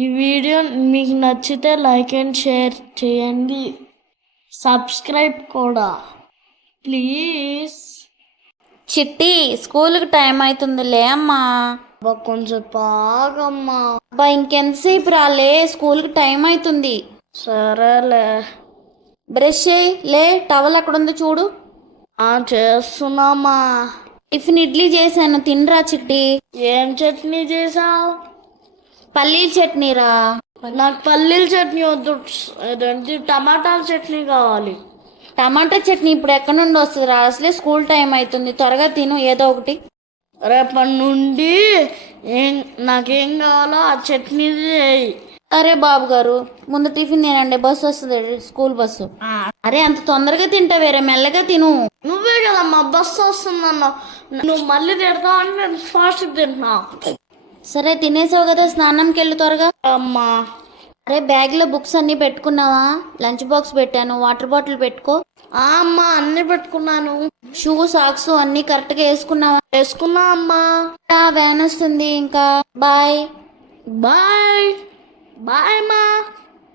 ఈ వీడియో మీకు నచ్చితే లైక్ అండ్ షేర్ చేయండి, సబ్స్క్రైబ్ కూడా ప్లీజ్. చిట్టి, స్కూల్కి టైం అవుతుందిలే అమ్మా. కొంచెం బాగమ్మా. ఇంకెంతసేపు రాలే, స్కూల్కి టైం అవుతుంది. సరేలే. బ్రష్ చేయి, లే. టవల్ ఎక్కడుందో చూడు. చేస్తున్నామా. టిఫిన్ ఇడ్లీ చేశాను, తినరా చిట్టి. ఏం చట్నీ చేసావు? పల్లీల చట్నీరా. నాకు పల్లీల చట్నీ వద్దు, టమాటాల చట్నీ కావాలి. టమాటా చట్నీ ఇప్పుడు ఎక్కడి నుండి వస్తుంది రా? అసలే స్కూల్ టైం అవుతుంది, త్వరగా తిను ఏదో ఒకటి. రేపటి నుండి నాకేం కావాలో ఆ చట్నీ చేయి. అరే బాబు గారు, ముందు టిఫిన్ తినండి, బస్సు వస్తుంది, స్కూల్ బస్సు. అరే అంత తొందరగా తింటా, వేరే మెల్లగా తిను. నువ్వే కదమ్మా బస్సు వస్తుందన్నా, నువ్వు మళ్ళీ తిడతావు అని నేను ఫాస్ట్ తింటున్నా. సరే తినేసావు కదా, స్నానంకి వెళ్ళు త్వరగా. అమ్మా. అరే బ్యాగ్లో బుక్స్ అన్నీ పెట్టుకున్నావా? లంచ్ బాక్స్ పెట్టాను, వాటర్ బాటిల్ పెట్టుకో. అమ్మా అన్ని పెట్టుకున్నాను. షూ సాక్స్ అన్నీ కరెక్ట్గా వేసుకున్నావా? వేసుకున్నా అమ్మా. వ్యాన్ వస్తుంది ఇంకా. బాయ్ బాయ్ బాయ్ అమ్మా.